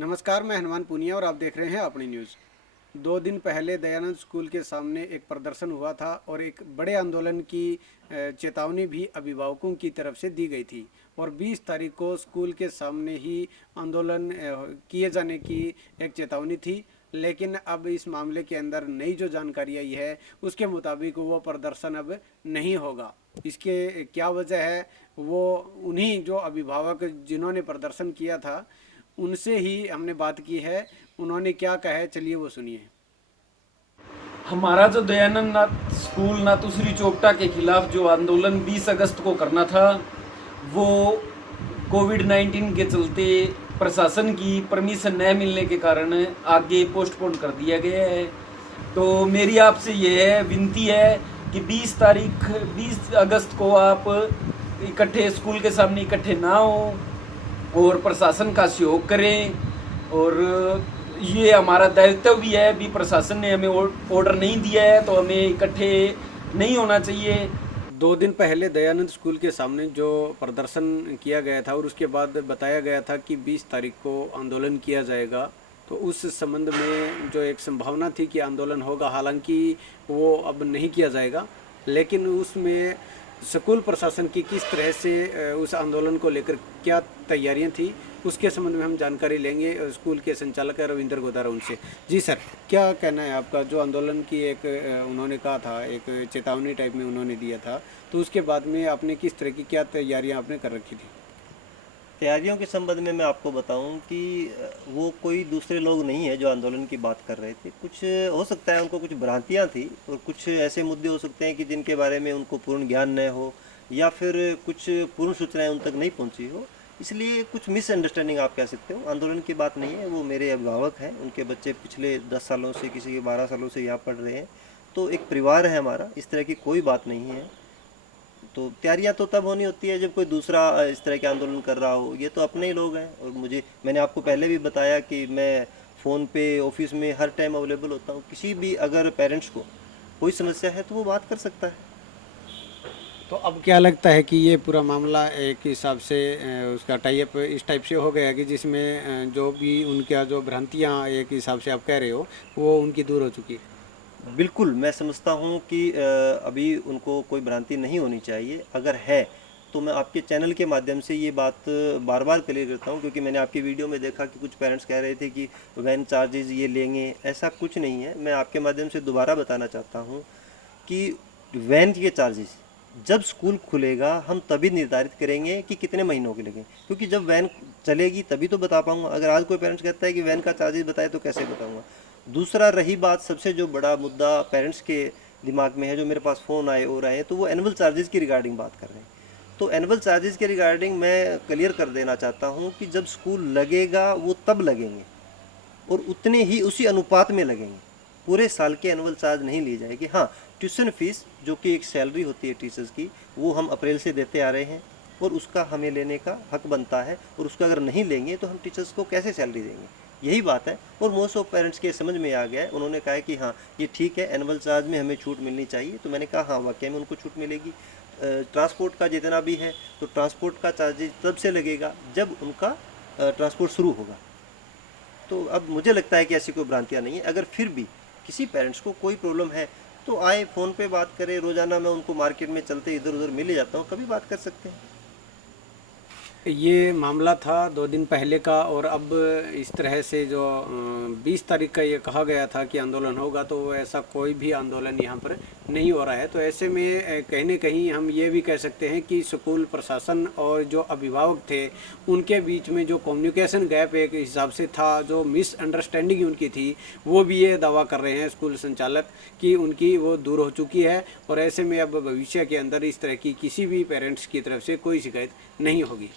नमस्कार, मैं हनुमान पूनिया और आप देख रहे हैं अपनी न्यूज़। 2 दिन पहले दयानंद स्कूल के सामने एक प्रदर्शन हुआ था और एक बड़े आंदोलन की चेतावनी भी अभिभावकों की तरफ से दी गई थी और 20 तारीख को स्कूल के सामने ही आंदोलन किए जाने की एक चेतावनी थी। लेकिन अब इस मामले के अंदर नई जो जानकारी आई है उसके मुताबिक वो प्रदर्शन अब नहीं होगा। इसके क्या वजह है, वो उन्हीं जो अभिभावक जिन्होंने प्रदर्शन किया था उनसे ही हमने बात की है। उन्होंने क्या कहा है, चलिए वो सुनिए। हमारा जो दयानंद नाथ स्कूल नाथुश्री चोपटा के खिलाफ जो आंदोलन 20 अगस्त को करना था, वो कोविड-19 के चलते प्रशासन की परमिशन न मिलने के कारण आगे पोस्टपोन कर दिया गया है। तो मेरी आपसे ये है विनती है कि 20 अगस्त को आप इकट्ठे स्कूल के सामने इकट्ठे ना हो और प्रशासन का सहयोग करें। और ये हमारा दायित्व भी है, अभी प्रशासन ने हमें ऑर्डर नहीं दिया है तो हमें इकट्ठे नहीं होना चाहिए। 2 दिन पहले दयानंद स्कूल के सामने जो प्रदर्शन किया गया था और उसके बाद बताया गया था कि 20 तारीख को आंदोलन किया जाएगा, तो उस संबंध में जो एक संभावना थी कि आंदोलन होगा, हालांकि वो अब नहीं किया जाएगा, लेकिन उसमें स्कूल प्रशासन की किस तरह से उस आंदोलन को लेकर क्या तैयारियां थी, उसके संबंध में हम जानकारी लेंगे स्कूल के संचालक रविंद्र गोदारा उनसे। जी सर, क्या कहना है आपका? जो आंदोलन की एक उन्होंने कहा था, एक चेतावनी टाइप में उन्होंने दिया था, तो उसके बाद में आपने किस तरह की क्या तैयारियां आपने कर रखी थी? तैयारियों के संबंध में मैं आपको बताऊं कि वो कोई दूसरे लोग नहीं है जो आंदोलन की बात कर रहे थे। कुछ हो सकता है उनको कुछ भ्रांतियां थी और कुछ ऐसे मुद्दे हो सकते हैं कि जिनके बारे में उनको पूर्ण ज्ञान न हो या फिर कुछ पूर्ण सूचनाएं उन तक नहीं पहुंची हो, इसलिए कुछ मिसअंडरस्टैंडिंग आप कह सकते हो। आंदोलन की बात नहीं है, वो मेरे अभिभावक हैं, उनके बच्चे पिछले 10 सालों से, किसी के 12 सालों से यहाँ पढ़ रहे हैं, तो एक परिवार है हमारा, इस तरह की कोई बात नहीं है। तो तैयारियां तो तब होनी होती है जब कोई दूसरा इस तरह के आंदोलन कर रहा हो। ये तो अपने ही लोग हैं और मैंने आपको पहले भी बताया कि मैं फ़ोन पे ऑफिस में हर टाइम अवेलेबल होता हूँ। किसी भी अगर पेरेंट्स को कोई समस्या है तो वो बात कर सकता है। तो अब क्या लगता है कि ये पूरा मामला एक हिसाब से उसका टाई अप इस टाइप से हो गया कि जिसमें जो भी उनका जो भ्रांतियाँ एक हिसाब से आप कह रहे हो वो उनकी दूर हो चुकी है? बिल्कुल, मैं समझता हूँ कि अभी उनको कोई भ्रांति नहीं होनी चाहिए। अगर है तो मैं आपके चैनल के माध्यम से ये बात बार बार क्लियर करता हूँ, क्योंकि मैंने आपकी वीडियो में देखा कि कुछ पेरेंट्स कह रहे थे कि वैन चार्जेस ये लेंगे। ऐसा कुछ नहीं है। मैं आपके माध्यम से दोबारा बताना चाहता हूँ कि वैन के चार्जेस जब स्कूल खुलेगा हम तभी निर्धारित करेंगे कि कितने महीनों के लगेंगे, क्योंकि जब वैन चलेगी तभी तो बता पाऊंगा। अगर आज कोई पेरेंट्स कहता है कि वैन का चार्जेस बताए तो कैसे बताऊंगा। दूसरा, रही बात सबसे जो बड़ा मुद्दा पेरेंट्स के दिमाग में है, जो मेरे पास फ़ोन आए हो रहे हैं, तो वो एनुअल चार्जेस की रिगार्डिंग बात कर रहे हैं। तो एनुअल चार्जेस के रिगार्डिंग मैं क्लियर कर देना चाहता हूँ कि जब स्कूल लगेगा वो तब लगेंगे और उतने ही उसी अनुपात में लगेंगे। पूरे साल के एनुअल चार्ज नहीं ली जाएगी। हाँ, ट्यूशन फीस जो कि एक सैलरी होती है टीचर्स की, वो हम अप्रैल से देते आ रहे हैं और उसका हमें लेने का हक बनता है, और उसका अगर नहीं लेंगे तो हम टीचर्स को कैसे सैलरी देंगे, यही बात है। और मोस्ट ऑफ पेरेंट्स के समझ में आ गया है। उन्होंने कहा है कि हाँ ये ठीक है, एनुअल चार्ज में हमें छूट मिलनी चाहिए। तो मैंने कहा हाँ, वाकई में उनको छूट मिलेगी। ट्रांसपोर्ट का जितना भी है तो ट्रांसपोर्ट का चार्जेज तब से लगेगा जब उनका ट्रांसपोर्ट शुरू होगा। तो अब मुझे लगता है कि ऐसी कोई भ्रांतियाँ नहीं है। अगर फिर भी किसी पेरेंट्स को कोई प्रॉब्लम है तो आए, फ़ोन पे बात करें। रोज़ाना मैं उनको मार्केट में चलते इधर उधर मिल ही जाता हूँ, कभी बात कर सकते हैं। ये मामला था 2 दिन पहले का और अब इस तरह से जो 20 तारीख का ये कहा गया था कि आंदोलन होगा, तो ऐसा कोई भी आंदोलन यहाँ पर नहीं हो रहा है। तो ऐसे में कहीं न कहीं हम ये भी कह सकते हैं कि स्कूल प्रशासन और जो अभिभावक थे उनके बीच में जो कम्युनिकेशन गैप एक हिसाब से था, जो मिसअंडरस्टैंडिंग उनकी थी, वो भी ये दावा कर रहे हैं स्कूल संचालक कि उनकी वो दूर हो चुकी है। और ऐसे में अब भविष्य के अंदर इस तरह की किसी भी पेरेंट्स की तरफ से कोई शिकायत नहीं होगी।